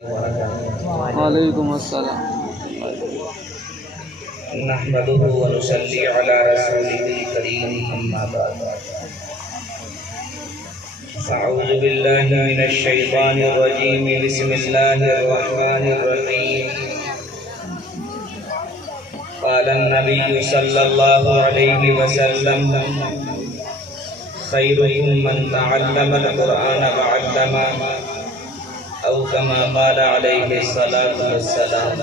وعلیکم السلام نحمده ونصلي على رسوله الكريم اما بعد فاعوذ بالله من الشيطان الرجيم بسم الله الرحمن الرحيم قال النبي صلى الله عليه وسلم خيركم من تعلم القرآن وعلمه او كما قال عليه الصلاة والسلام۔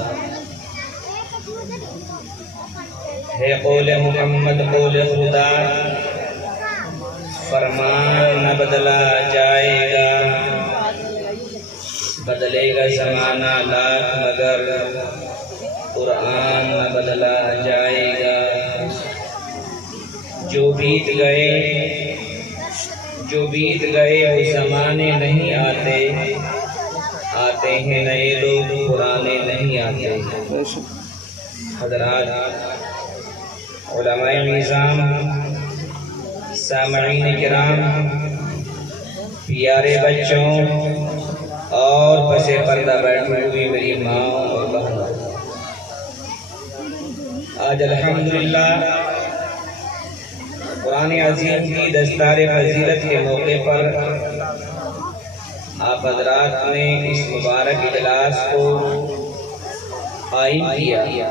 ہے قول محمد قول خدا، فرمان نہ بدلا جائے گا، بدلے گا زمانہ لاکھ مگر قرآن نہ بدلا جائے گا۔ جو بیت گئے وہ زمانے نہیں آتے، آتے ہیں نئے لوگ پرانے نہیں آتے۔ حضرات، علماء نظام، سامعین کرام، پیارے بچوں اور پس پردہ بیٹھی ہوئی میری ماں اور بہنوں، آج الحمدللہ قرآن عظیم کی دستار فضیلت کے موقع پر آپ حضرات نے اس مبارک اجلاس کو قائم کیا،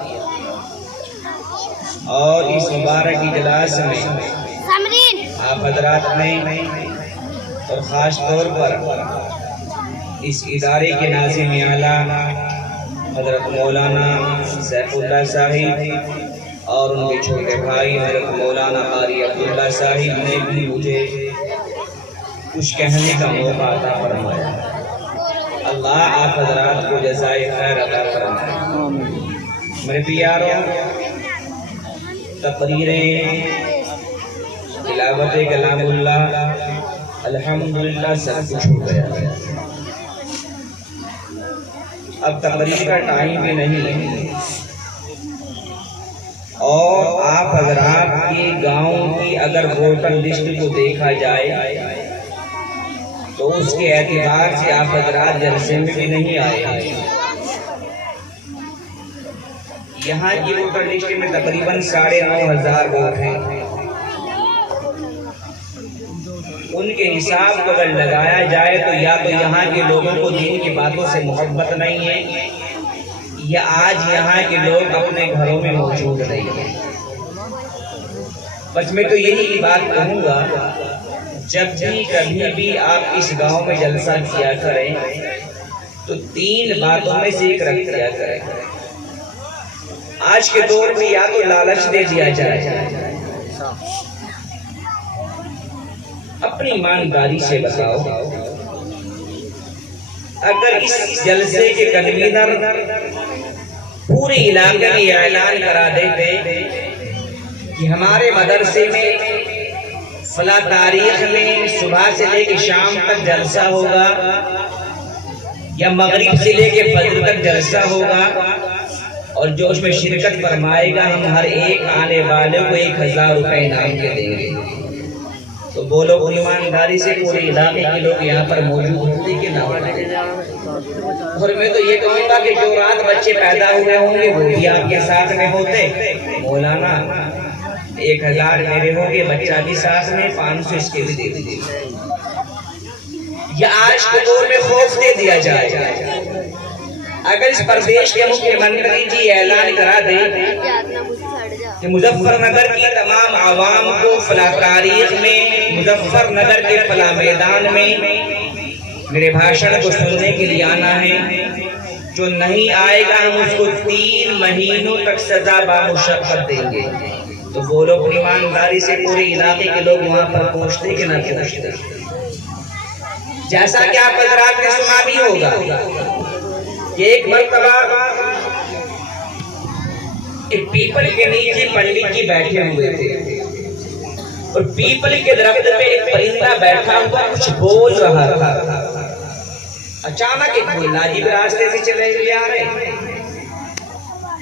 اور اس مبارک اجلاس میں آپ حضرات نے اور خاص طور پر اس ادارے کے ناظم اعلیٰ حضرت مولانا سیف اللہ صاحب اور ان کے چھوٹے بھائی حضرت مولانا قاری عبداللہ صاحب نے بھی مجھے کچھ کہنے کا موقع عطا فرمایا۔ اللہ آپ حضرات کو جزائے خیر عطا فرمائے۔ میرے پیاروں، تقریریں، تلاوت کلام اللہ، الحمدللہ سب کچھ ہو گیا۔ اب تقریر کا ٹائم بھی نہیں، اور آپ حضرات کی گاؤں کی اگر ووٹر لسٹ کو دیکھا جائے تو اس کے اعتبار سے آپ حضرات جلسے میں بھی نہیں آئے۔ یہاں کی ووٹر لسٹ میں تقریباً 9,500 ووٹ ہیں۔ ان کے حساب کو اگر لگایا جائے تو یا تو یہاں کے لوگوں کو دین کی باتوں سے محبت نہیں ہے، یا آج یہاں کے لوگ اپنے گھروں میں موجود نہیں ہیں۔ بس میں تو یہی بات کہوں گا، جب بھی کبھی بھی آپ اس گاؤں میں جلسہ کیا کریں تو 3 باتوں میں سے ایک رکھ دیا کریں۔ آج کے دور میں یا تو لالچ دے دیا جائے، اپنی ایمانداری سے بتاؤ، اگر اس جلسے کے کنوینر پورے علاقے میں اعلان کرا دیتے کہ ہمارے مدرسے میں فلاں تاریخ میں صبح سے لے کے شام تک جلسہ ہوگا، یا مغرب سے لے کے فجر تک جلسہ ہوگا، اور جو اس میں شرکت فرمائے گا ہم ہر ایک آنے والے کو 1,000 روپے انعام کے دیں گے، تو بولو ایمانداری سے پورے علاقے کے لوگ یہاں پر موجود ہوتے کہ نہ ہوتے؟ اور میں تو یہ کہوں گا کہ جو رات بچے پیدا ہوئے ہوں گے وہ بھی آپ کے ساتھ میں ہوتے۔ مولانا 1,000 میرے ہوں گے، بچہ بھی ساتھ میں، 500 اس کے بھی دے دیجیے۔ یا آج کے دور میں خوف دے دیا جائے، اگر اس پردیش کے مکھیہ منتری جی اعلان کرا دیں کہ مظفر نگر کی تمام عوام کو فلاں تاریخ میں مظفر نگر کے فلاں میدان میں میرے بھاشن کو سننے کے لیے آنا ہے، جو نہیں آئے گا ہم اس کو 3 مہینوں تک سزا بامشقت دیں گے، تو بولو ایمانداری سے پورے علاقے کے لوگ وہاں پر پہنچتے کہ نہ پہنچتے؟ جیسا کہ آپ حضرات نے سنا بھی ہوگا کہ ایک مرتبہ ایک پیپل کے نیچے پنڈت جی بیٹھے ہوئے تھے، اور پیپل کے درخت پہ ایک پرندہ بیٹھا ہوا کچھ بول رہا تھا۔ اچانک ایک ملا جی راستے سے چلے آ رہے،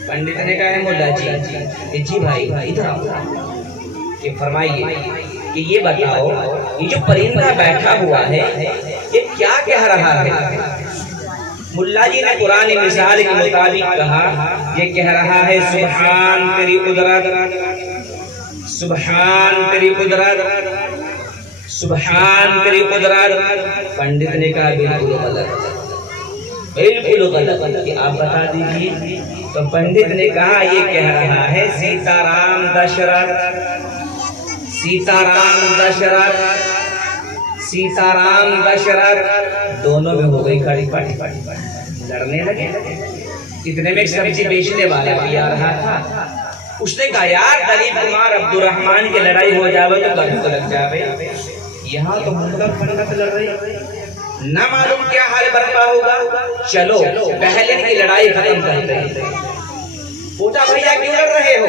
پنڈت نے کہا ہے ملا جی جی بھائی ادھر آؤ، کہ فرمائیے کہ یہ بتاؤ یہ جو پرندہ بیٹھا ہوا ہے یہ کیا کہہ رہا ہے؟ ملا جی نے قرآن مثال کے مطابق کہا، یہ کہہ رہا ہے سبحان تیری قدرت، سبحان تیری قدرت، سبحان تیری قدرت۔ پنڈت نے کہا بالکل غلط، بالکل غلط، کہ آپ بتا دیجیے۔ تو پنڈت نے کہا یہ کہہ رہا ہے سیتا رام دشرتھ، سیتا رام دشرتھ، سیتا رام دشرتھ، دونوں میں ہو گئی کھڑی پڑی، لڑنے لگے۔ اتنے میں ایک سبزی بیچنے والا بھی آ رہا تھا، اس نے کہا یار دلیپ کمار عبد الرحمان کی لڑائی ہو جاوے تو کب لگ جاوے، یہاں تو منکر پنڈت لڑ رہی، نہ معلوم کیا حال برپا ہوگا، چلو پہلے کی لڑائی ختم کرتے ہیں۔ پوچھا بھیا کیوں لڑ رہے ہو؟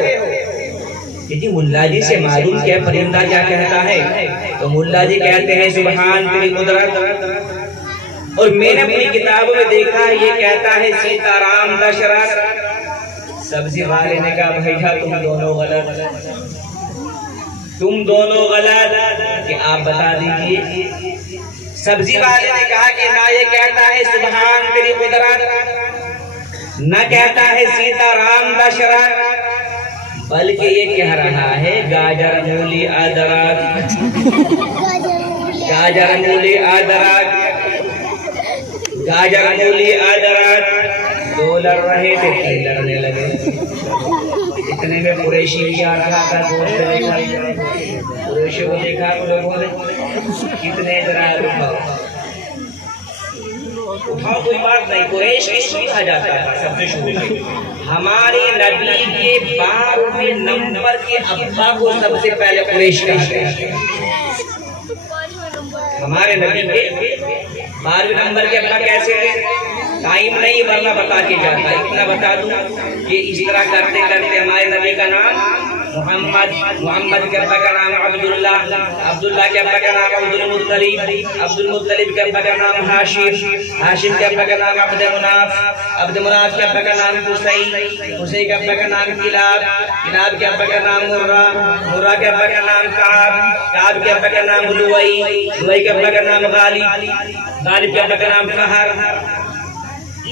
کہ جی ملا جی سے معلوم کیا پرندہ کیا کہتا ہے؟ تو ملا جی کہتے ہیں سبحان تیری قدرت، اور میں نے اپنی کتابوں میں دیکھا ہے یہ کہتا ہے سیتا رام دشرتھ۔ سبزی والے نے کہا بھیا تم دونوں غلط، تم دونوں غلط، کہ آپ بتا دیجئے۔ سبزی والے نے کہا کہ نہ یہ کہتا ہے سبحان تیری قدرت، نہ کہتا ہے سیتا رام دشرتھ، بلکہ یہ کہہ رہا ہے گاجر مولی ادرک، گاجر مولی ادرک، گاجر مولی ادرک۔ دو لڑ رہے تھے، تین لڑنے لگے۔ اتنے میں قریشی بھی آ رہا تھا، دوست دیکھا، قریشی کو دیکھا تو لوگوں نے کتنے ذرا اٹھاؤ، کوئی بات نہیں، قریش کی سمجھا جاتا تھا سب سے شروع میں۔ ہمارے نبی کے 12ویں نمبر کے ابا کو سب سے پہلے قریش کہا گیا۔ ہمارے نبی کے 12ویں نمبر کے ابا کیسے ہیں؟ ٹائم نہیں ورنہ بتا کے جاتا، اتنا بتا دوں کہ اس طرح کرتے کرتے ہمارے نبی کا نام محمد، محمد کے ابا کا نام عبداللہ، عبداللہ کے ابا کا نام عبد المطلب، عبد المطلب کے ابا کا نام ہاشم، ہاشم کے ابا کا نام عبد مناف، عبد مناف کے ابا کا نام قصی، قصی کے ابا کا نام کلاب، کلاب کے ابا کا نام مرہ، مرہ کے ابا کا نام کعب، کعب کے ابا کا نام لؤی، لؤی کے ابا کا نام غالب، غالب کے ابا کا نام فہر۔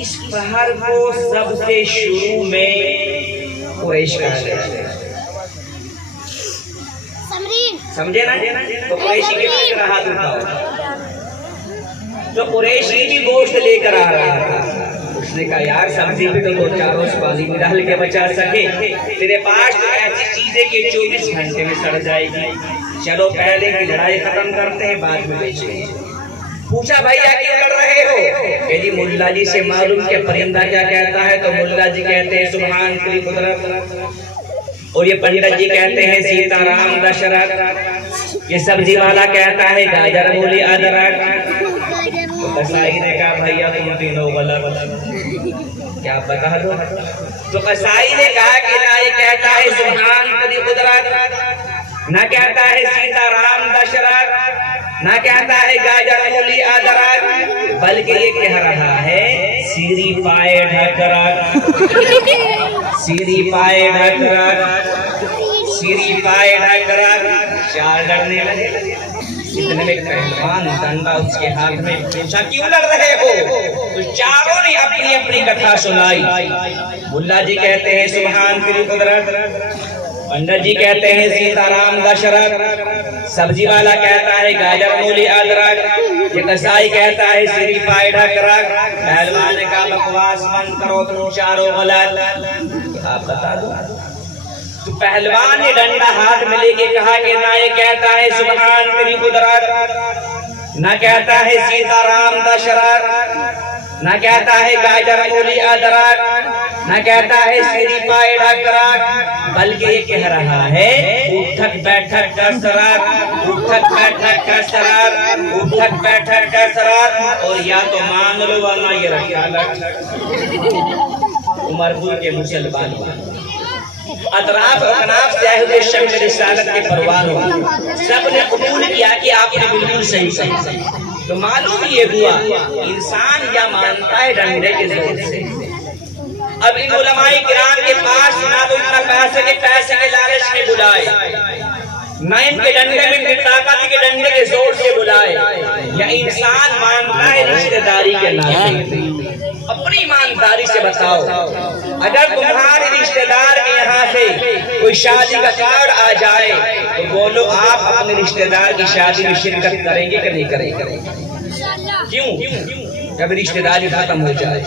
اس فہر کو سب سے شروع میں قریش کہا گیا، سمجھے نا؟ تو قریشی کے لیے رہا تھا، تو قریشی بھی گوشت لے کر آ رہا تھا۔ اس نے کہا یار سبزی پہ تو دو چاروں پانی میں ڈال کے بچا سکے، تیرے پاس تو ایسی چیزیں کہ 24 گھنٹے میں سڑ جائے گی، چلو پہلے کی لڑائی ختم کرتے ہیں بعد میں بیچیں گے۔ پوچھا بھیا کیوں لڑ رہے ہو؟ کہ جی ملا جی سے معلوم کہ پرندہ کیا کہتا ہے؟ تو ملا جی کہتے ہیں سبحان تیری قدرت، اور یہ پنڈت جی کہتے ہیں سیتا رام دشرتھ، یہ سبزی والا کہتا ہے گاجر مولی ادرک۔ تو قصائی نے کہا بھیا تم تینوں غلط، کیا بتا دو؟ تو قصائی نے کہا کہ نہ یہ کہتا ہے سبحان تیری قدرت، نہ کہتا ہے سیتا رام دشرتھ، نہ کہتا ہے گاجر مولی ادرک، بلکہ یہ کہہ رہا ہے سیری پائے ڈھک رکھ، سیری پائے ڈھک رکھ، سیری پائے ڈھک رکھ۔ چار لڑنے لگے، اتنے میں پہلوان ڈنڈا اس کے ہاتھ میں، پوچھا کیوں لڑ رہے ہو؟ تو چاروں نے اپنی اپنی کتھا سنائی۔ ملا جی کہتے ہیں سبحان تیری قدرت، پنڈت جی کہتے ہیں سیتا رام دشرتھ، سبزی والا کہتا ہے گاجر مولی ادرک، یہ قصائی کہتا ہے سیری پائے ڈھک رکھ۔ پہلوان نے کہا بکواس بند کرو، تم چاروں غلط، آپ بتا دو۔ تو پہلوان نے ڈنڈا ہاتھ میں لے کے کہا کہ نہ یہ کہتا ہے سبحان تیری قدرت، نہ کہتا ہے سیتا رام دشرتھ، نہ کہتا ہے گاجر مولی ادرک، نہ کہتا ہے سیری پائے ڈھک رکھ، بلکہ یہ کہہ رہا ہے اٹھک بیٹھک کثرت، اٹھک بیٹھک کثرت، اٹھک بیٹھک کثرت، اور یا تو مان لو ورنہ یہ رکھا لگ۔ عمر پور کے مسلمان اطراف و اکناف سے آئے ہوئے شمع رسالت کے پروانوں سب نے قبول کیا کہ آپ نے بالکل صحیح کہا۔ تو معلوم یہ ہوا انسان یا مانتا ہے ڈنڈے کے زور سے۔ اب ان علماء کرام کے پاس نہ تو اتنا پیسے کے لالچ میں بلائے، نہ ان کے ڈنڈے میں طاقت کے ڈنڈے کے زور سے بلائے، یا انسان مانتا ہے رشتہ داری کے ناطے۔ اپنی ایمانداری سے بتاؤ، اگر تمہارے رشتہ دار کے یہاں سے کوئی شادی کا کارڈ آ جائے تو بولو آپ اپنے رشتہ دار کی شادی میں شرکت کریں گے کہ نہیں کریں گے؟ کیوں؟ جب رشتہ داری ختم ہو جائے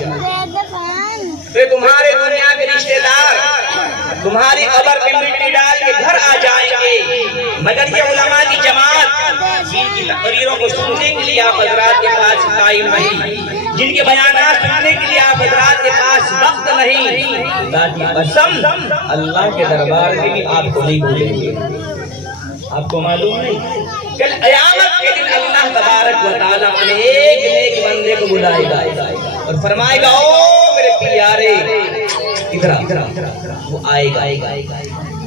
تو تمہارے دنیا کے رشتہ دار تمہاری قبر پہ مٹی ڈال کے گھر آ جائیں گے، مگر یہ علماء کی جماعت جن کی تقریروں کو سننے کے لیے آپ حضرات کے پاس ٹائم نہیں، جن کے بیانات سننے کے لیے آپ حضرات کے پاس وقت نہیں، خدا کی قسم اللہ کے دربار میں بھی آپ کو نہیں بھولیں گے۔ آپ کو معلوم نہیں کل قیامت کے دن اللہ تبارک و تعالیٰ اپنے ایک نیک بندے کو بلائے گا اور فرمائے گا او میرے پیارے ادھر وہ آئے گا،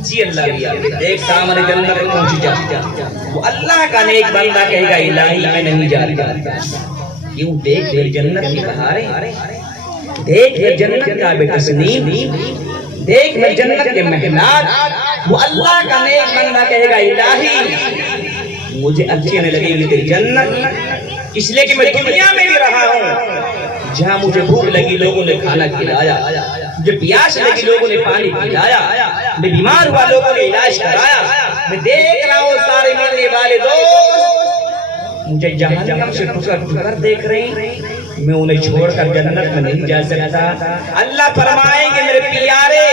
جی اللہ بھی آئے گا، دیکھ سامنے جنت میں پہنچ جا، وہ اللہ کا نیک بندہ کہے گا الہی میں نہیں جاتا، کیوں؟ دیکھ میری جنت کی بہاریں، دیکھ میری جنت کا بے تسنیم، دیکھ میری جنت کے محلات، وہ اللہ کا نیک بندہ کہے گا الہی مجھے اچھی نہیں لگے گی تیری جنت، اس لیے کہ میں دنیا میں بھی رہا ہوں، جہاں مجھے بھوک لگی لوگوں نے کھانا کھلایا، مجھے پیاس لگی لوگوں نے پانی پلایا، میں بیمار ہوا لوگوں نے علاج کرایا، میں دیکھ رہا ہوں سارے ملنے والے دوست مجھے جہنم سے ٹکر دیکھ رہے ہیں، میں انہیں چھوڑ کر جنت میں نہیں جا سکتا۔ اللہ فرمائیں گے میرے پیارے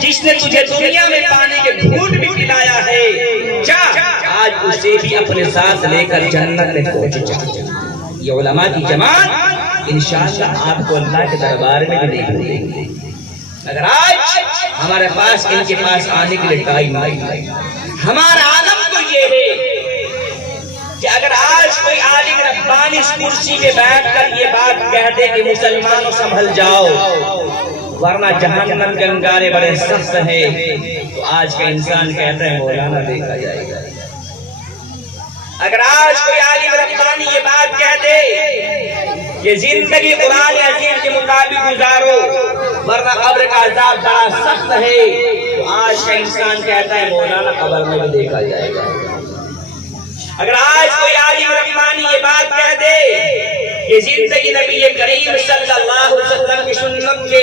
جس نے تجھے دنیا میں پانی کے گھونٹ بھی پلایا ہے جا آج اسے بھی اپنے ساتھ لے کر جنت میں پہنچ جا۔ یہ علماء کی جماعت انشاءاللہ آپ کو اللہ کے دربار میں بھی نہیں بھولیں گے۔ اگر آج ہمارے پاس ان کے پاس آنے کے لیے ٹائم نہیں، ہمارا عالم تو یہ ہے کہ اگر آج کوئی عالم ربانی اس کرسی پہ بیٹھ کر یہ بات کہہ دے کہ مسلمانوں سنبھل جاؤ ورنہ جہنم کے انگارے بڑے سخت ہیں، تو آج کا انسان کہتا ہے مولانا دیکھا جائے گا۔ اگر آج کوئی عالم ربانی یہ بات کہہ دے کہ زندگی قرآن عظیم کے مطابق گزارو ورنہ قبر کا عذاب بڑا سخت ہے، تو آج کا انسان کہتا ہے مولانا قبر میں بھی دیکھا جائے گا۔ اگر آج کوئی عالم ربانی یہ بات کہہ دے کہ زندگی نبی کریم صلی اللہ علیہ وسلم کی سنت کے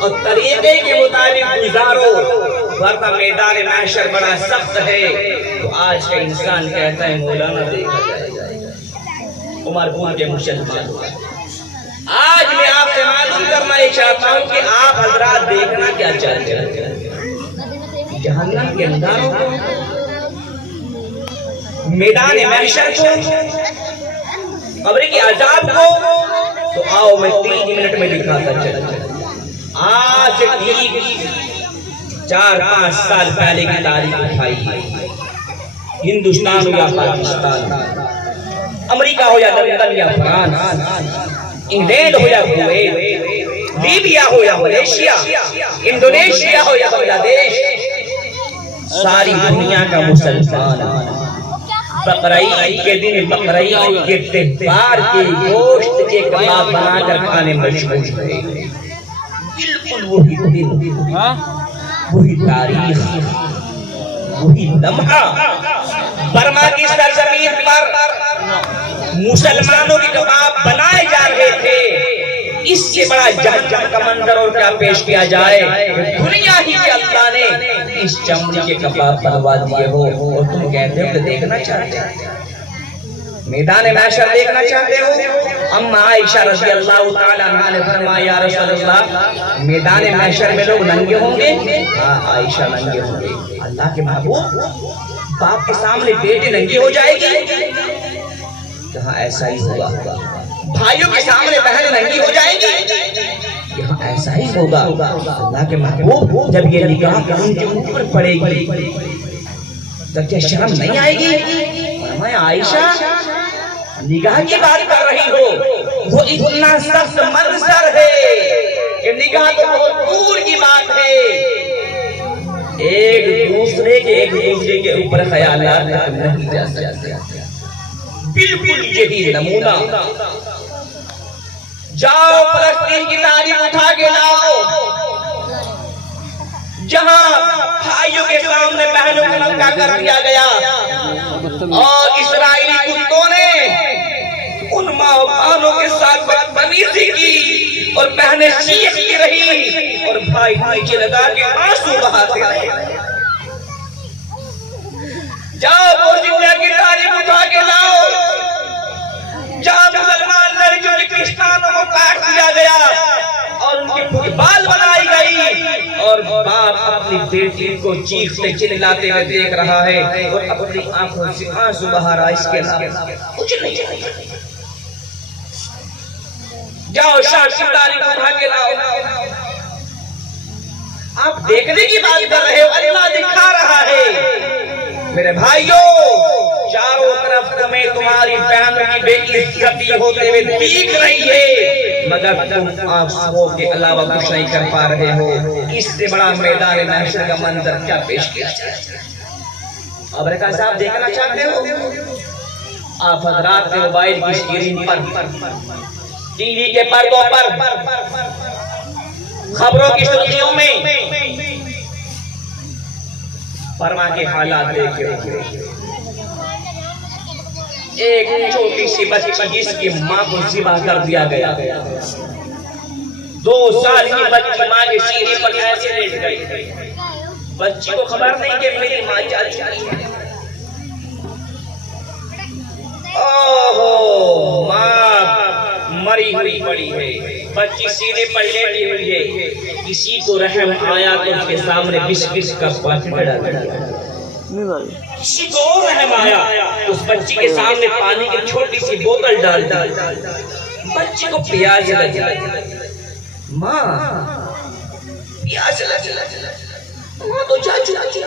اور طریقے کے مطابق گزارو ورنہ میدان محشر بڑا سخت ہے، تو آج کا انسان کہتا ہے مولانا دیکھا جائے گا۔ عمر پور کے مسلمان آج میں آپ سے معلوم کرنا یہ چاہتا ہوں کہ آپ حضرات دیکھنا کیا چاہتے ہیں، جہنم کے انگاروں کو، میدان محشر کو، قبر کی عذاب کو، تو آؤ میں 3 منٹ میں دکھاتا چلا۔ آج سے ٹھیک 4-5 سال پہلے کی تاریخ اٹھائی، ہندوستان ہو یا پاکستان، امریکہ ہو یا لندن یا فرانس، انگلینڈ ہو یا کویت، لیبیا ہو یا ملیشیا، انڈونیشیا ہو یا بنگلہ دیش، ساری دنیا کا مسلمان بقرعید کے دن بقرعید کے تہوار کے گوشت کے کباب بنا کر کھانے مشغول ہیں۔ بالکل وہی دن، وہی تاریخ، وہی لمحہ برما کی سرزمین پر مسلمانوں کے کباب بنائے جا رہے تھے۔ اس سے بڑا جہنم کا منظر اور کیا پیش کیا جائے، دنیا ہی کے اللہ نے اس چمڑی کے کباب بنوا دیے ہو اور تم کہتے ہو کہ دیکھنا چاہتے ہو، میدان محشر دیکھنا چاہتے ہو۔ اما عائشہ رضی اللہ تعالیٰ عنہا نے فرمایا یا رسول اللہ میدان محشر میں لوگ ننگے ہوں گے؟ ہاں عائشہ ننگے ہوں گے۔ اللہ کے محبوب باپ کے سامنے بیٹے ننگی ہو جائے گی؟ کہاں ایسا ہی ہوگا۔ بھائیوں کے سامنے بہن ننگی ہو جائے گی؟ یہاں ایسا ہی ہوگا۔ اللہ کے محبوب جب یہ نگاہ ان کے اوپر پڑے گی تو کیا شرم نہیں آئے گی؟ فرمایا عائشہ نگاہ کی بات کر رہی ہو، وہ اتنا سخت منظر ہے کہ نگاہ تو بہت دور کی بات ہے، ایک دوسرے کے اوپر خیالات نہیں جا سکتے۔ بالکل یہی نمونہ، جاؤ فلسطین کی تاریخ اٹھا کے لاؤ، جہاں بھائیوں کے سامنے بہنوں کو ننگا کر دیا گیا اور اسرائیلی کتوں نے ان ماں بہنوں کے ساتھ بدتمیزی کی اور بہنیں چیختی رہی اور بھائی نیچے لگا کے آنسو بہاتے رہے۔ جاؤ بورجنیا کی تاریخ اٹھا کے لاؤ، جہاں مسلمان لڑکیوں کے کرسچانوں کو کاٹ دیا گیا اور ان کی فٹ بال بنائی گئی، اور باپ اپنی بیٹی کو چیختے چلاتے ہوئے دیکھ رہا ہے اور اپنی آنکھوں سے آنسو بہا رہا ہے۔ اس کے علاوہ کچھ نہیں چاہیے۔ جاؤ شاہ کی تاریخ اٹھا کے لاؤ۔ آپ دیکھنے کی بات کر رہے ہو، اللہ دکھا رہا ہے۔ میرے بھائیوں، چاروں طرف تمہیں تمہاری بہنوں کی بے عزتی ہوتے ہوئے دیکھ رہی ہے، مگر تم آنسوؤں کے علاوہ کچھ نہیں کر پا رہے ہو۔ اس سے بڑا میدان محشر کا منظر کیا پیش کیا جائے؟ ابرکا صاحب دیکھنا چاہتے ہو؟ آپ حضرات نے موبائل کی اسکرین پر، ٹی وی کے پردوں پر، خبروں کی سرخیوں میں برما کے حالات دیکھ رہے ہیں۔ ایک چھوٹی سی بچی جس کی ماں کو ذبح کر دیا گیا، 2 سال کی بچی ماں کے سینے پر ایسے لیٹ گئی، بچی کو خبر نہیں کہ میری ماں جا چکی ہے۔ اوہو، ماں مری ہوئی پڑی ہے، بچی سینے پر لیٹی ہوئی ہے۔ کسی کو رحم آیا تو اس کے سامنے بسکٹ کا پاکٹ ڈال دیا۔ کسی کو رحم آیا تو اس بچی کے سامنے پانی کی چھوٹی سی بوتل ڈال دی۔ بچی کو پیاس لگی، ماں پیاس لگی، ماں تو جا چکی،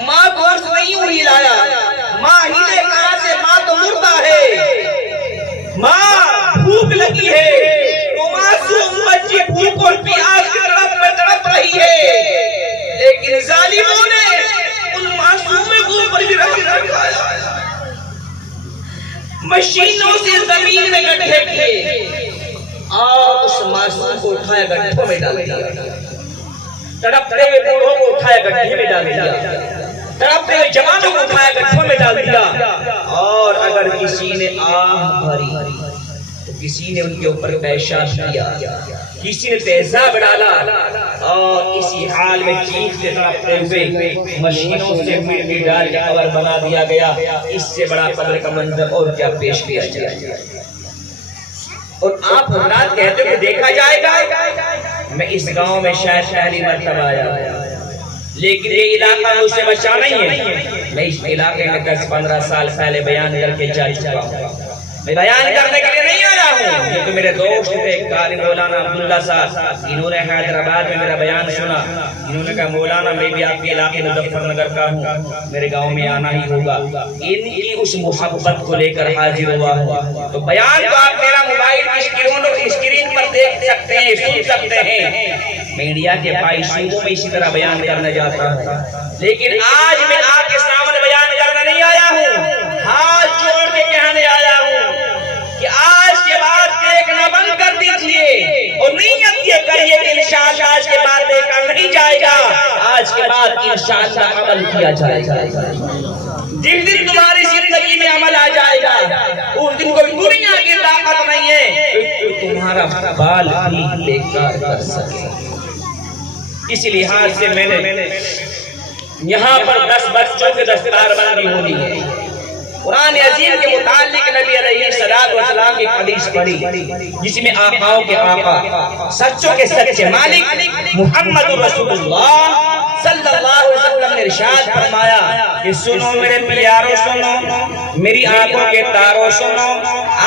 ماں گوشت نہیں ہوئی لایا، ماں ہیلے کہاں سے، ماں تو مردہ ہے، ماں بھوک لگی ہے۔ وہ معصوم بچی بھوک اور پیاس کے رب میں تڑپ رہی ہے، لیکن ظالموں نے ان معصوموں کو پر بھی رحم نہ کھایا، مشینوں سے زمین میں گڈھے کیے اور اس معصوم کو اٹھایا گڈھوں میں ڈال دیا، تڑپتے ہوئے بوڑھوں کو اٹھایا گڈھے میں ڈال دیا، تڑپتے ہوئے جوانوں کو اٹھایا گڈھوں میں ڈال دیا، اور اگر کسی نے آہ بھری تو کسی نے ان کے اوپر پیشاب کیا، کسی نے تیزاب ڈالا، اور اسی حال میں چیختے تڑپتے ہوئے مشینوں سے مٹی ڈال کے قبر بنا دیا گیا۔ اس سے بڑا قبر کا منظر اور کیا پیش کیا جائے؟ اور آپ حضرات کہتے ہو کہ دیکھا جائے گا۔ میں اس گاؤں میں شاید پہلی مرتبہ آیا، لیکن یہ علاقہ مجھ سے بچا نہیں ہے۔ میں اس علاقے میں 10-15 سال پہلے بیان کر کے جا چکا ہوں۔ میں بیان کرنے کے لیے نہیں آیا ہوں، یہ تو میرے دوست تھے قاری مولانا عبداللہ صاحب، انہوں نے حیدرآباد میں میرا بیان سنا، انہوں نے کہا مولانا میں بھی آپ کے علاقے مظفر نگر کا ہوں، میرے گاؤں میں آنا ہی ہوگا۔ ان کی اس محبت کو لے کر حاضر ہوا ہوں۔ تو بیان تو آپ میرا موبائل کی اسکرین پر دیکھ سکتے ہیں، سن سکتے ہیں۔ میں انڈیا کے 22 صوبوں میں اسی طرح بیان کرنے جاتا ہوں، لیکن آج میں آپ کے سامنے بیان کرنے نہیں آیا ہوں، ہاتھ جوڑ کے کہنے آیا ہوں کہ آج کے بعد دیکھنا بند کر دیجئے اور نیت یہ کریے کہ انشاءاللہ آج کے بعد دیکھا نہیں جائے گا، آج کے بعد انشاءاللہ عمل کیا جائے گا۔ جس دن تمہاری زندگی میں عمل آ جائے گا اس دن کوئی دنیا کی طاقت نہیں ہے کہ تمہارا بال بھی بیکار کر سکے۔ اس لحاظ سے میں نے یہاں پر 10 بچوں کے دستار بندی ہونی ہے۔ قرآن عظیم کے متعلق نبی علیہ السلام کی حدیث پڑھی، جس میں آقاؤں کے آقا، سچوں کے سچے مالک محمد رسول اللہ صلی اللہ علیہ وسلم نے ارشاد فرمایا کہ سنو میرے پیاروں، سنو میری آنکھوں کے تاروں، سنو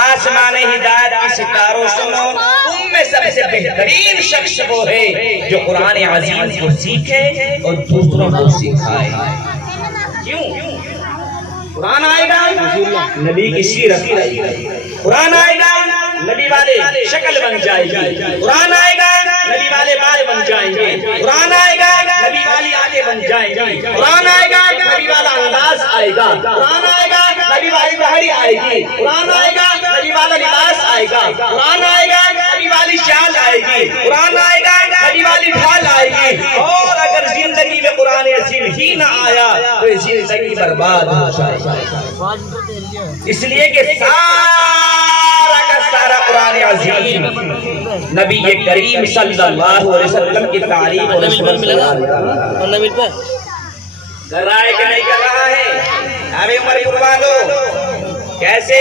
آسمان ہدایت کے ستاروں، سنو تم میں سب سے بہترین شخص وہ ہے جو قرآن عظیم کو سیکھے اور دوسروں کو سکھائے۔ کیوں؟ قرآن آئے گا نبی کی سیرت آئے گی، قرآن آئے گا نبی والے شکل بن جائے گی، قرآن آئے گا نبی والے بال بن جائیں گے، قرآن آئے گا نبی والی آگے بن جائیں گی، قرآن آئے گا نبی والا انداز آئے گا، قرآن آئے گا نبی والی دہڑی آئے گی، قرآن آئے گا نبی والا لباس آئے گا، قرآن آئے گا نبی والی شال آئے گی، قرآن آئے گا نبی والی ڈھال آئے گی۔ اور اگر زندگی میں قرآن جن ہی نہ آیا تو یہ زندگی برباد ہو جائے. اس لیے کہ سارا کا سارا قرآن عظیم نبی کریم صلی اللہ علیہ وسلم کی تعریف اور کر رہا ہے کہ نہیں کر رہا ہے؟ ابھی عمر قربانو کیسے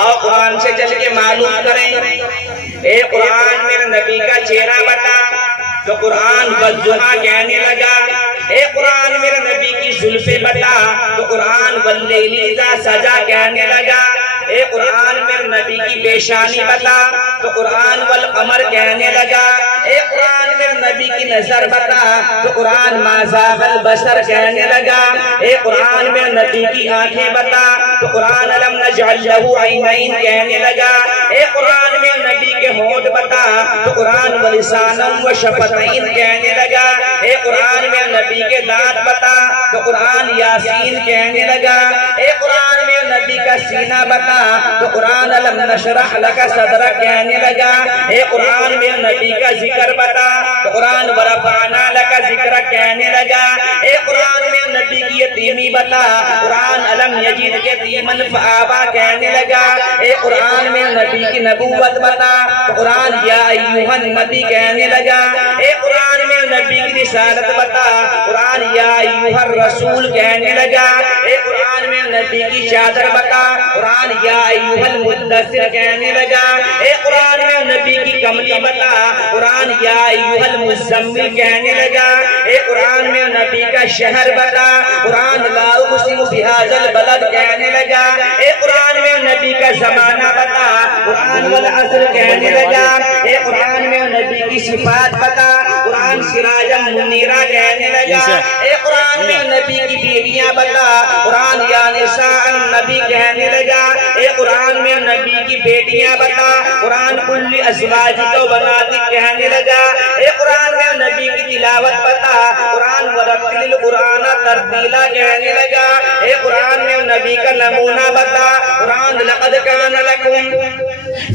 آؤ قرآن سے چل کے معلوم کریں. اے قرآن میرے نبی کا چہرہ بتا تو قرآن والضحیٰ کہنے لگا. اے قرآن میرے نبی کی زلفیں بتا تو قرآن واللیل اذا سجا کہنے لگا. اے قرآن میرے نبی کی پیشانی بتا تو قرآن والقمر کہنے لگا. اے قرآن میرے نبی کی نظر بتا تو قرآن ما زاغ البصر کہنے لگا. اے قرآن میرے نبی کی آنکھیں بتا تو قرآن الم نجعل لہ عینین کہنے لگا. اے قرآن میرے نبی کے ہونٹ بتا تو قرآن ولسانا و شفتین کہنے لگا. اے قرآن میرے نبی کے دانت بتا تو قرآن یاسین کہنے لگا. اے قرآن میرے نبی کا سینہ بتا تو قرآن الم نشرح لک صدرک کہنے لگا. اے قرآن میرے نبی کا ذکر بتا تو قرآن ورفعنا لک ذکرک کہنے لگا. اے قرآن میرے نبی کی یتیمی بتا قرآن الم یجدک یتیما فآویٰ کہنے لگا. اے قرآن میرے نبی کی نبوت بتا تو قرآن یا ایھا النبی کہنے لگا. اے قرآن میرے نبی کی رسالت بتا قرآن یا ایھا الرسول کہنے لگا. اے قرآن میرے نبی کی چادر بتا قرآن یا ایھا المدثر کہنے لگا. اے قرآن میرے نبی کی کملی بتا قرآن یا ایھا المزمل کہنے لگا. اے قرآن میرے نبی کا شہر بتا قرآن لا اقسم بہذا البلد کہنے لگا. اے قرآن میرے نبی کا زمانہ بتا قرآن والعصر کہنے لگا. اے قرآن میرے نبی کی صفات بتا قرآن سراجا منیرا کہنے لگا. اے قرآن میرے نبی کی بیویاں بتا قرآن یا نساء النبی کہنے لگا. اے قرآن میرے نبی کی بیٹیاں بتا قرآن کل ازواجک و بناتک کہنے لگا. اے قرآن میرے نبی کی تلاوت بتا قرآن ورتل القرآن ترتیلا کہنے لگا. اے قرآن میرے نبی کا نمونہ بتا قرآن لقد کان لکم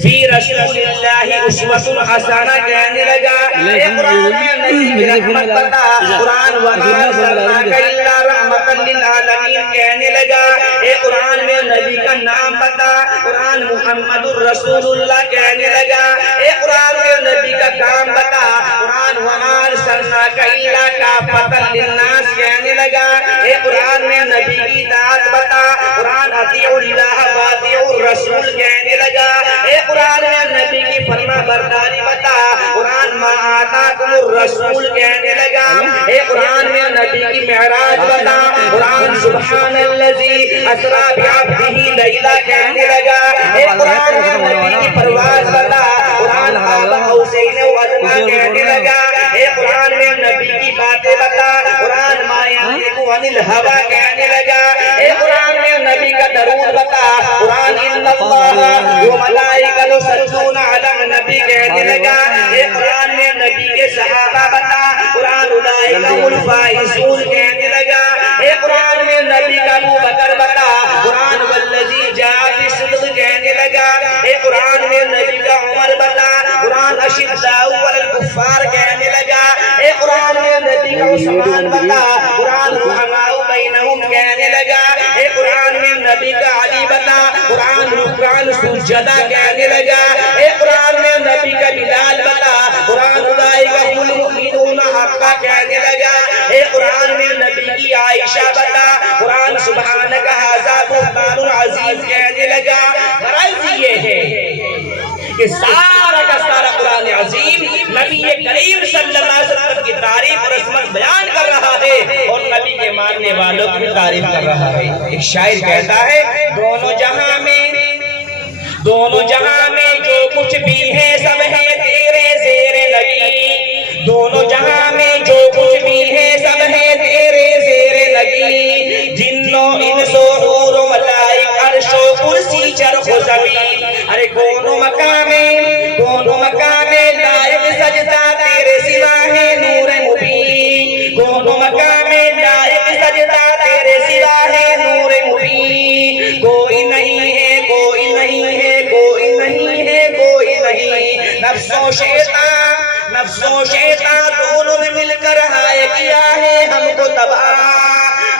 فی رسول اللہ اسوۃ حسنہ کہنے لگا. اے قرآن میرے نبی کی رحمت بتا قرآن وما ارسلناک الا رحمۃ للعالمین کہنے لگا. اے قرآن میرے نبی کا نام بتا قرآن محمد الرسول اللہ کہنے لگا. اے قرآن میرے نبی کا کام بتا قرآن وما ارسلناک الا کافۃ للناس کہنے لگا. اے قرآن میرے نبی کی اطاعت بتا قرآن اطیعوا اللہ واطیعوا الرسول کہنے لگا. اے قرآن میرے نبی کی فرما برداری بتا قرآن ما آتاکم الرسول کہنے لگا. اے قرآن میرے نبی کی معراج بتا قرآن سبحان الذی اسریٰ بعبدہ لیلا کہنے لگا. اے قرآن میرے نبی کی پرواز بتا قرآن قاب قوسین و ادنیٰ کہنے لگا. اے قرآن میرے نبی کی باتیں بتا قرآن ما ینطق عن الہویٰ کہنے لگا. اے قرآن میرے نبی کا درود بتا قرآن ان اللہ و ملائکۃ یصلون علی النبی کہنے لگا. اے قرآن میرے نبی کے صحابہ بتا قرآن اولئک هم الفائزون کہنے لگا. اے قرآن میرے نبی کا ابو بکر بتا قرآن والذی جاء بالصدق کہنے لگا. اے قرآن میرے نبی کا عمر بتا قرآن اشداء علی الکفار کہنے لگا. اے قرآن میرے نبی کا عثمان بتا قرآن رحماء بینہم کہنے لگا. اے قرآن میرے نبی کا علی بتا قرآن رکعان سجدہ کہنے لگا. اے قرآن میرے نبی کا بلال بتا قرآن اولئک هم المؤمنون حقا کہنے لگا. اے قرآن میرے نبی کی عائشہ بتا قرآن سبحانک ھذا بہتان عظیم کہنے لگا. غرض یہ ہے کہ سارا کا سارا قرآن عظیم نبی کریم صلی اللہ علیہ وسلم کی تعریف اور عظمت بیان کر رہا ہے اور نبی کے ماننے والوں کی تعریف کر رہا ہے. ایک شاعر کہتا ہے دونوں جہاں میں جو کچھ بھی ہے سب ہے تیرے زیر نبی. دونوں جہاں میں جو کچھ بھی ہے سب ہے تیرے زیر نبی. جنوں انس و حور و ملائک عرش و کرسی چرخ و زمین. ارے کونوں مقام لائق سجدہ تیرے سوا ہے نور مبین. کونوں مقام لائق سجدہ تیرے سوا ہے نور مبین. کوئی نہیں ہے کوئی نہیں ہے کوئی نہیں ہے کوئی نہیں. نفس و شیطان دونوں میں مل کر ہائے کیا ہے ہم کو تباہ،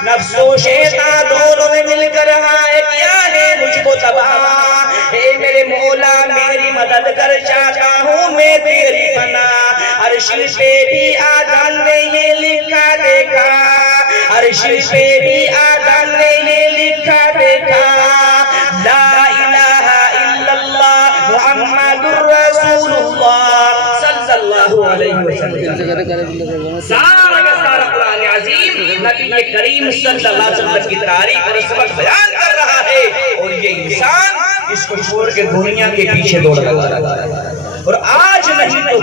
نفس و شیطان دونوں نے مل کر ہائے کیا ہے مجھ کو تباہ، اے میرے مولا میری مدد کر، چاہتا ہوں میں تیری پناہ، عرش پہ بھی آدم نے یہ لکھا دیکھا، عرش پہ بھی آدم نے یہ لکھا دیکھا، لا الہ الا اللہ محمد الرسول اللہ صلی اللہ علیہ وسلم۔ سارا کا سارا قرآن عظیم نبی کریم صلی اللہ علیہ وسلم کی تاریخ اور سبق بیان کر رہا ہے، اور یہ انسان اس کو چھوڑ کے دنیا کے پیچھے دوڑ لگا رہا ہے، اور آج نہیں تو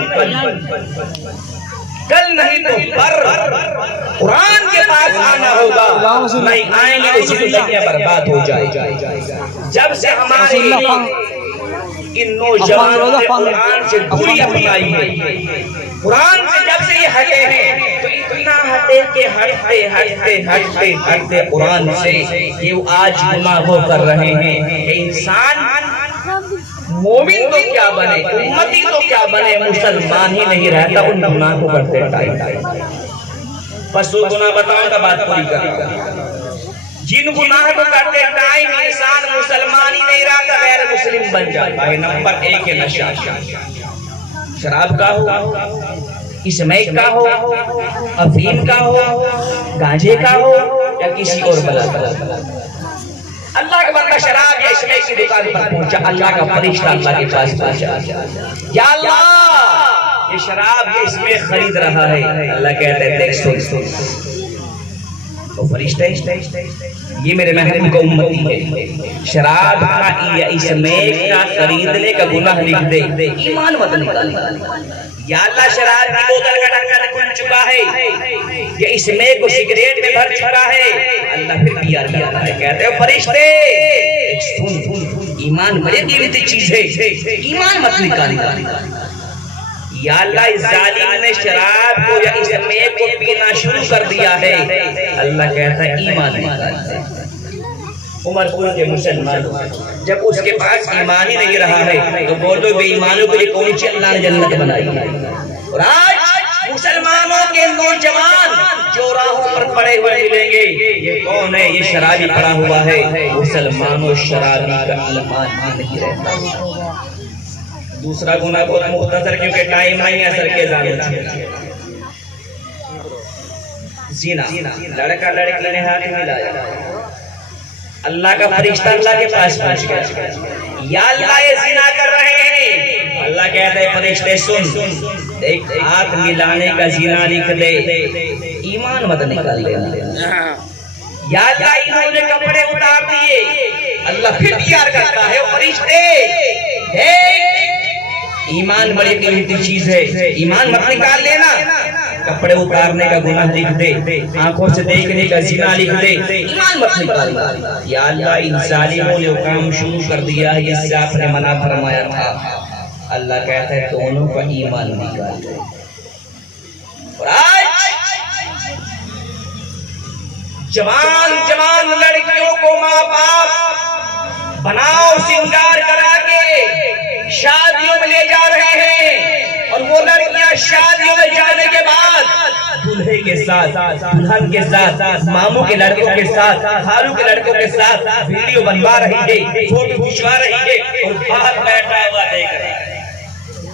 کل نہیں تو قرآن کے پاس آنا ہوگا، نہیں آئیں گے اسی دنیا برباد ہو جائے۔ جب سے ہمارے ان نوجوانوں نے قرآن سے دوری اپنائی ہے، قرآن سے جب سے یہ ہٹے ہیں تو اتنا ہٹے کہ ہٹتے قرآن سے کہ وہ آج گناہ وہ کر رہے ہیں کہ انسان مومن تو کیا بنے، امتی تو کیا بنے، مسلمان ہی نہیں رہتا ان گناہ کو کرتے ٹائم۔ بس وہ گناہ بتاؤں گا بات پوری کروں، جن گناہ کو کرتے ٹائم انسان مسلمان ہی نہیں رہتا غیر مسلم بن جاتا ہے۔ نمبر 1 ہے نشہ، شراب کا ہو، اسمیک کا ہو، افیم کا ہو، گانجے کا ہو یا کسی اور بلا کا۔ اللہ کا بندہ شراب یا اسمیک کی دکان پر پہنچا، اللہ کا فرشتہ اللہ کے پاس پہنچا، یا اللہ یہ شراب یہ اسمیک خرید رہا ہے، اللہ کہتے ہیں دیکھ سن، تو فرشتہ یہ میرے محبوب کا امتی ہے، شراب کا یا اسمیک کا خریدنے کا گناہ لکھ دے، ایمان مت نکال، یا اللہ شراب کی بوتل کا ڈھکن کھل چکا ہے، یا اسمیک کو سگریٹ میں بھر چکا ہے، اللہ پھر پیار کرتا ہے، کہتے ہیں فرشتے سن، ایمان بڑی قیمتی چیز ہے، ایمان مت نکال، یا اللہ اس ظالم نے شراب کو یا اسمیک کو پینا شروع کر دیا ہے، اللہ کہتا ہے ایمان نکال۔ عمر پور کے مسلمان جب اس کے پاس ایمان ہی نہیں رہا ہے تو بولو بے ایمانوں کے لیے کون سی اللہ نے جنت بنائی ہے؟ اور آج مسلمانوں کے نوجوان جو راہوں پر پڑے ہوئے ملیں گے، یہ کون ہے؟ یہ شرابی پڑا ہوا ہے۔ مسلمانوں شرابی کا ایمان نہیں رہتا۔ دوسرا گناہ بہت مختصر کیونکہ ٹائم نہیں ہے، سر کے زیادہ زنا، لڑکا لڑکی نے ہاتھ ملایا، اللہ کا فرشتہ اللہ کے پاس پہنچ گیا، یا اللہ یہ زنا کر رہے ہیں، اللہ کہتا ہے فرشتے سن، ایک ہاتھ ملانے کا زنا لکھ دے، ایمان مت نکال دے، یا اللہ انہوں نے کپڑے اتار دیے، اللہ پھر پیار کرتا ہے، فرشتے ایمان بڑی قیمتی چیز ہے، ایمان مت نکال لینا، کپڑے اتارنے کا گناہ لکھ دے، آنکھوں سے دیکھنے کا زنا لکھ دے، ایمان مت نکال۔ یا اللہ ان ظالموں نے کام شروع کر دیا ہے جس سے آپ نے منع فرمایا تھا، اللہ کہتا ہے دونوں کا ایمان نکال دے۔ اور آج جوان لڑکیوں کو ماں باپ بناؤ سنگار کرا کے شادیوں میں لے جا رہے ہیں، اور وہ لڑکیاں شادیوں میں جانے کے بعد دلہے کے ساتھ، دلہن کے ساتھ، ماموں کے لڑکوں کے ساتھ، خالوں کے لڑکوں کے ساتھ ویڈیو بنوا رہی ہے، فوٹو کھنچوا رہی ہے، اور باہر بیٹھا ہوا دیکھ رہے ہیں۔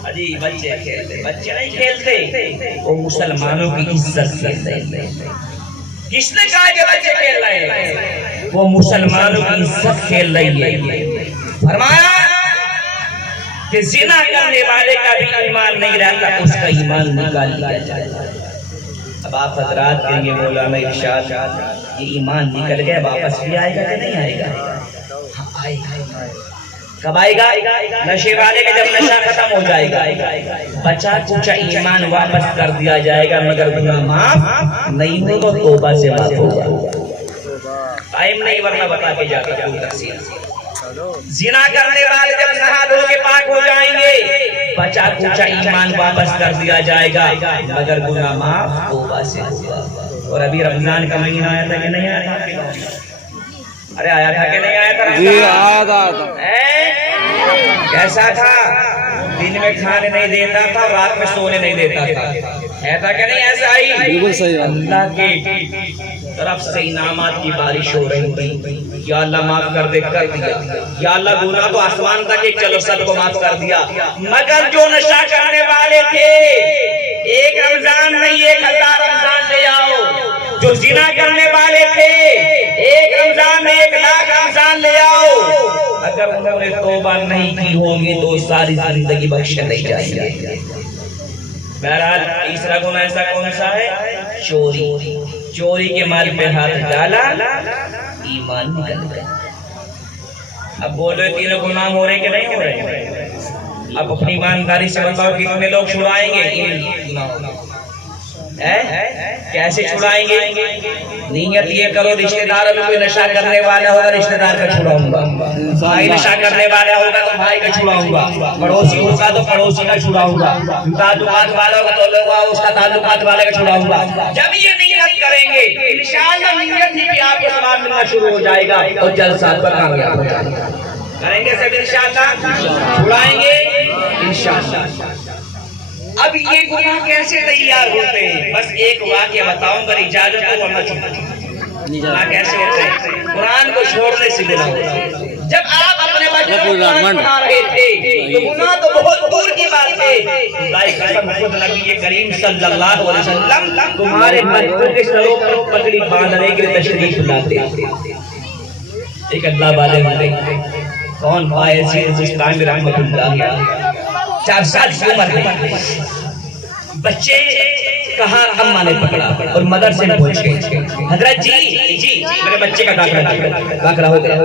اجی بچے کھیلتے، بچے نہیں کھیلتے، وہ مسلمانوں کی عزت کھیلتے ہیں۔ کس نے کہا کہ بچے کھیل رہے ہیں؟ وہ مسلمانوں کی عزت کھیل رہی ہے۔ فرمایا کہ زنا کرنے والے کا بھی ایمان نہیں رہتا، اس کا ایمان نکال لیا جائے۔ اب آپ حضرات کہیں گے مولانا ارشاد یہ ایمان نکل گیا واپس بھی آئے گا کہ نہیں آئے گا؟ آئے گا۔ کب آئے گا؟ نشے والے کا جب نشہ ختم ہو جائے گا، بچا کچھ ایمان واپس کر دیا جائے گا، مگر گناہ معاف نہیں ہو تو توبہ سے معاف ہوگا۔ ٹائم نہیں ورنہ بتا کے جاتا کوئی تفصیل۔ زنا کرنے والے جب نہا دھو کے پاک ہو جائیں گے، بچا کچھ ایمان واپس کر دیا جائے گا، مگر گناہ معاف توبہ سے ہوگا۔ اور ابھی رمضان کا مہینہ آیا تھا کہ نہیں آیا تھا؟ ارے آیا تھا کہ نہیں آیا تھا؟ جی آیا تھا۔ کیسا تھا؟ دن میں کھانے نہیں دیتا تھا، رات میں سونے نہیں دیتا تھا، ایسا کہ نہیں ایسا ہی بالکل صحیح بات. اللہ کے طرف سے انعامات کی بارش ہو رہی تھی. یا اللہ معاف کر دے, کر دیا. یا اللہ گناہ تو آسمان تک ایک, چلو سب کو معاف کر دیا. مگر جو نشہ کرنے والے تھے ایک رمضان نہیں 1000 رمضان لے آؤ. جو زنا کرنے والے تھے ایک رمضان میں 1,00,000 رمضان لے آؤ. اگر انہوں نے توبہ نہیں کی ہوگی تو ساری زندگی بخشے نہیں جائیں گے. بہرحال تیسرا گناہ ایسا کون سا ہے؟ چوری. چوری کے مال پہ ہاتھ ڈالا, ایمان نکل گیا. اب بولو تینوں گناہ ہو رہے کہ نہیں ہو رہے؟ اب اپنی ایمانداری سے بتاؤ کتنے لوگ چھڑائیں گے؟ کیسے چھڑائیں گے؟ نیت یہ کرو رشتہ دار میں کوئی نشہ کرنے والا ہوگا رشتہ دار کا چھڑاؤں گا, بھائی نشہ کرنے والا ہوگا تو بھائی کا چھڑاؤں گا, پڑوسی ہوگا تو پڑوسی کا چھڑاؤں گا, تعلقات والا ہوگا تو اس کا تعلقات والے کا چھڑاؤں گا. جب یہ نیت کریں گے انشاءاللہ نیت ہی بھی آپ کو ثواب ملنا شروع ہو جائے گا اور جلسات پر کامیاب ہو جائے گا. کریں گے سب انشاءاللہ, چھڑائیں گے انشاءاللہ. اب یہ گناہ کیسے تیار ہوتے ہیں؟ بس ایک واقعہ بتاؤں گا, اجازت کو ورنہ گناہ کیسے ہوتے ہیں؟ قرآن کو چھوڑنے سے گناہ ہوتا ہے. جب آپ اپنے بچوں کو قرآن پڑھا رہے تھے تو گناہ تو بہت دور کی بات ہے. خدائے قسم خود نبی کریم صلی اللہ علیہ وسلم تمہارے بچوں کے سروں پر پگڑی باندھنے کے تشریف لاتے. ایک اللہ والے ہوتے کون پائے سید بستانی رحمۃ اللہ علیہ, 4 سال کی عمر میں بچے کہاں اماں نے پکڑا اور مدرسے میں پہنچ گئے. حضرت جی میرے بچے کا داخلہ ہو گیا.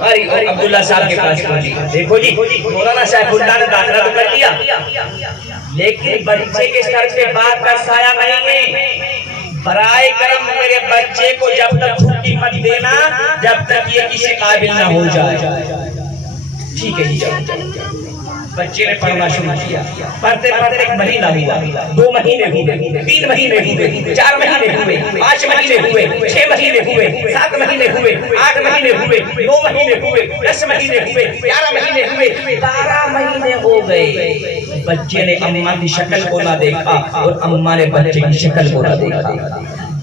اور عبداللہ صاحب کے پاس پہنچی, دیکھو جی مولانا صاحب اللہ نے داخلہ تو کر لیا لیکن بچے کے سر سے بات کا سایہ نہیں ہے. برائے کرم میرے بچے کو جب تک چھٹی مت دینا جب تک یہ کسی قابل نہ ہو جائے. ٹھیک ہے جی. بچے نے پڑھنا شروع کیا. پڑھتے پڑھتے 1 مہینہ ہوا, 2 مہینے ہوئے, 3 مہینے ہوئے, 4 مہینے ہوئے, 5 مہینے ہوئے, 6 مہینے ہوئے, 7 مہینے ہوئے, 8 مہینے ہوئے, 9 مہینے ہوئے, 10 مہینے ہوئے, 11 مہینے ہوئے, 12 مہینے ہو گئے. بچے نے اماں کی شکل کو نہ دیکھا اور اماں نے بچے کی شکل کو نہ دیکھا.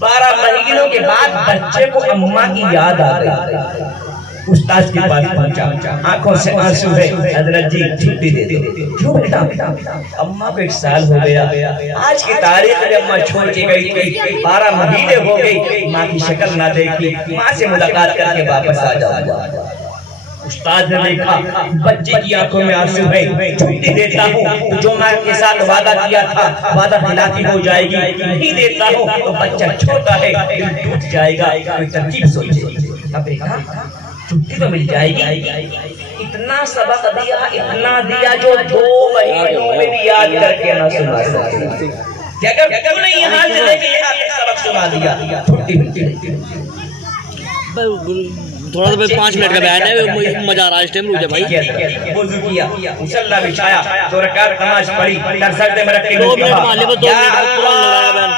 12 مہینوں کے بعد بچے کو اماں کی یاد آ گئی. استاد کے پاس پہنچا, آنکھوں سے آنسو ہے. حضرت جی چھٹی دے دو. کیوں بیٹا؟ اماں کو 1 سال ہو گیا, آج کی تاریخ میں اماں چھوڑ کے گئی تھی, 12 مہینے ہو گئی, ماں کی شکل نہ دیکھی, ماں سے ملاقات کر کے واپس آ جاؤ. استاد نے دیکھا بچے کی آنکھوں میں آنسو ہے, چھٹی دیتا ہوں جو ماں کے ساتھ وعدہ کیا تھا وعدہ خلافی ہو جائے گی, نہیں دیتا ہوں تو بچہ چھوٹا ہے ٹوٹ جائے گا. کوئی ترکیب سوچے. اب دیکھا چھٹی تو مل جائے گی. اتنا سبق دیا, اتنا دیا جو 2 مہینوں میں بھی یاد کر کے نہ سنا سکتے. کیا کیوں نہیں یہاں سے لے کے یہاں تک سبق سنا دیا؟ چھٹی ملتی. تھوڑا سا 5 منٹ کا بیان ہے, مزہ آ رہا ہے اس ٹائم. رک جا بھائی. وضو کیا, مصلی بچھایا, 2 رکعت نماز پڑھی, در سجدے میں رکھ کے 2 منٹ مان لے, بس 2 منٹ قرآن لگایا بیان.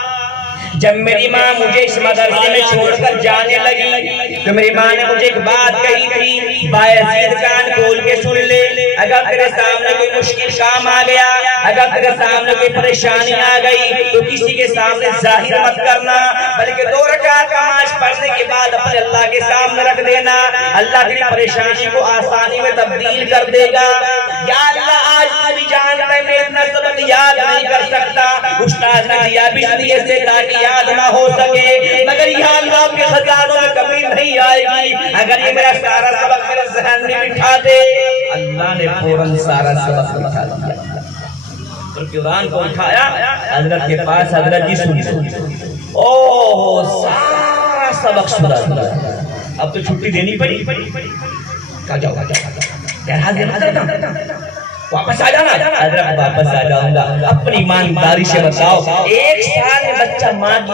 جب میری ماں مجھے اس مدرسے میں چھوڑ کر جانے لگی تو میری ماں نے مجھے ایک بات کہی تھی, بایزید کان کھول کے سن لے, اگر تیرے سامنے کوئی مشکل کام آ گیا, اگر تیرے سامنے کوئی پریشانی آ گئی تو کسی کے سامنے ظاہر مت کرنا, بلکہ 2 رکعت نماز پڑھنے کے بعد اپنے اللہ کے سامنے رکھ دینا. اللہ تیری پریشانی کو آسانی میں تبدیل کر دے گا. یا اللہ آج تو بھی جانتا ہے میں اتنا سبق یاد نہیں کر سکتا, استاد نے دیا بھی اس لیے سے تاکہ یاد نہ ہو سکے, مگر یا اللہ کے خزانوں میں کمی نہیں آئے گی اگر یہ میرا سارا سبق میرے ذہن میں بٹھا دے. اللہ نے فوراً سارا سبق بٹھا دیا اور قرآن کو اٹھایا حضرت کے پاس. حضرت جی سنیے, اوہ سارا سبق سنا دیا. اب تو چھٹی دینی پڑی. کہا جاؤ واپس آ جانا. حضرت واپس آ جاؤں گا. اپنی ایمانداری سے بتاؤ 1 سال میں بچہ ماں کی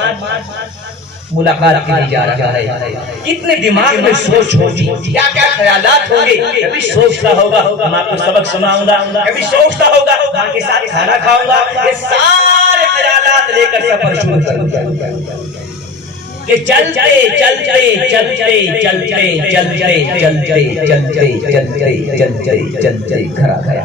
ملاقات کے لیے جا رہا ہے, کتنے دماغ میں سوچ ہوگی, کیا کیا خیالات ہوں گے. کبھی سوچتا ہوگا ماں کو سبق سناؤں گا, کبھی سوچتا ہوگا ماں کے ساتھ کھانا کھاؤں گا. یہ سارے خیالات لے کر سفر شروع کروں گا کہ چلتے چلتے چلتے چلتے چلتے چلتے چلتے چلتے چلتے چلتے گھر آ گیا.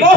9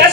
10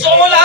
16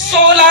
16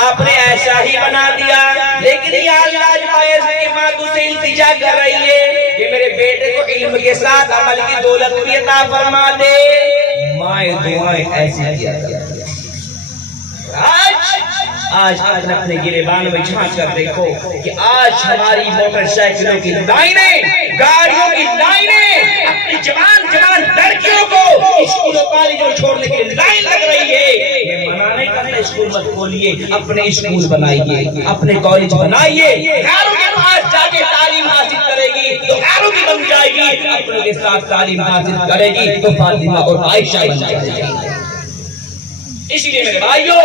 آپ نے ایسا ہی بنا دیا، لیکن یا اللہ کی ماں تجھے التجا کر رہی ہے کہ میرے بیٹے کو علم کے ساتھ عمل کی دولت بھی عطا فرما دے۔ مائیں دعائیں ایسی کیا کرتی ہیں۔ آج اپنے گریبان میں جھانک کر دیکھو کہ آج ہماری موٹر سائیکلوں کی لائنیں، گاڑیوں کی لائنیں، اپنی جوان لڑکیوں کو اسکولوں کالجوں چھوڑنے کے لیے لائن لگ رہی ہے۔ یہ منانے کا اپنے اسکول مت کھولیے، اپنے اسکول بنائیے، اپنے کالج بنائیے۔ غیروں کے پاس جا کے تعلیم حاصل کرے گی تو غیروں کی بن جائے گی، اپنے کے ساتھ تعلیم حاصل کرے گی تو فاطمہ اور عائشہ بن جائے گی۔ اس لیے میرے بھائیوں،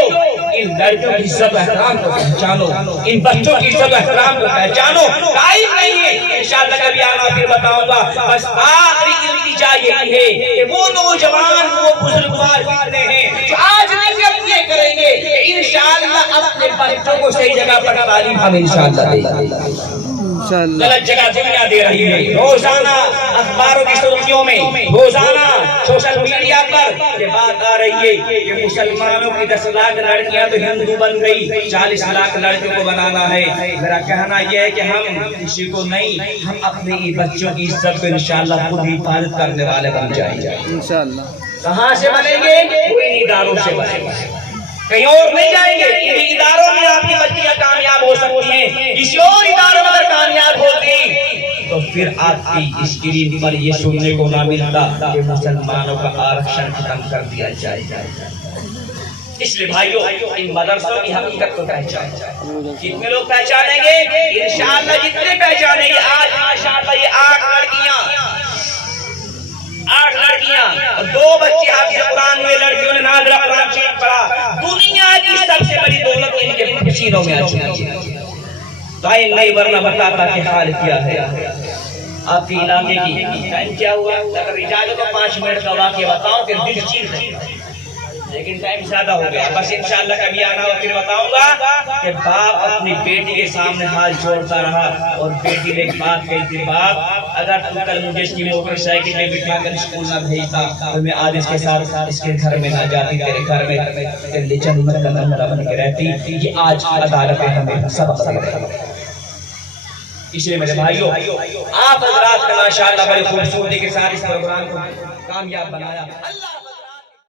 ان لڑکیوں کی عزت و احترام کو پہچانو، ان بچوں کی عزت و احترام کو پہچانو۔ ٹائم نہیں ہے، انشاءاللہ کبھی آنا پھر بتاؤں گا۔ بس آخری التجا یہی ہے کہ وہ نوجوان، وہ بزرگوار کتنے ہیں جو آج نیت یہ کریں گے کہ انشاءاللہ اپنے بچوں کو صحیح جگہ پر تعلیم ہم انشاءاللہ دیں گے۔ غلط جگہ دنیا دے رہی ہے، روزانہ اخباروں کی سرخیوں میں، روزانہ سوشل میڈیا پر یہ بات آ رہی ہے کہ مسلمانوں کی 10 لاکھ لڑکیاں تو ہندو بن گئی، 40 لاکھ لڑکیوں کو بنانا ہے۔ میرا کہنا یہ ہے کہ ہم کسی کو نہیں، ہم اپنے بچوں کی عزت کو انشاءاللہ خود حفاظت کرنے والے بن جائیں گے انشاءاللہ۔ کہاں سے بنیں گے؟ ان اداروں سے بنیں گے، کہیں اور نہیں جائیں گے۔ ان اداروں میں آپ کی بچیاں کامیاب ہو سکتی ہیں، کسی اور اداروں میں اگر کامیاب ہوتی تو پھر آپ کی اسکرین پر یہ سننے کو نہ ملتا کہ مسلمانوں کا آرکشن ختم کر دیا جائے۔ اس لیے بھائیوں، ان مدرسوں کی حقیقت کو پہچانیں۔ کتنے لوگ پہچانیں گے؟ انشاءاللہ جتنے پہچانیں گے۔ آج ماشاءاللہ یہ 8 لڑکیاں اور 2 بچے حافظ قرآن ہوئے، لڑکیوں نے نادرہ قرآن شریف پڑھا۔ دنیا کی سب سے بڑی دولت ان کے پسینوں میں آ چکی ہے۔ ٹائم نہیں ورنہ بتاتا کہ حال کیا ہے آپ کے علاقے کی۔ ٹائم کیا ہوا؟ اگر اجازت ہو 5 منٹ کا واقعہ بتاؤں پھر دل چیر ہے، لیکن ٹائم زیادہ ہو گیا۔ بس انشاءاللہ کبھی آنا ہو پھر بتاؤں گا کہ باپ اپنی بیٹی کے سامنے ہاتھ جوڑتا رہا اور بیٹی نے ایک بات کہی تھی، باپ اگر تم کل مجھے اس کی موٹر سائیکل میں بٹھا کر اسکول نہ بھیجتا تو میں آج اس کے ساتھ اس کے گھر میں نہ جاتی، تیرے گھر میں جنت کا نمرہ بن کے رہتی۔ یہ آج عدالت ہمیں سبق دے رہی ہے۔ اس لیے میرے بھائیوں، آپ حضرات نے ماشاءاللہ بڑی خوبصورتی کے ساتھ اس پروگرام کو کامیاب بنایا۔ اللہ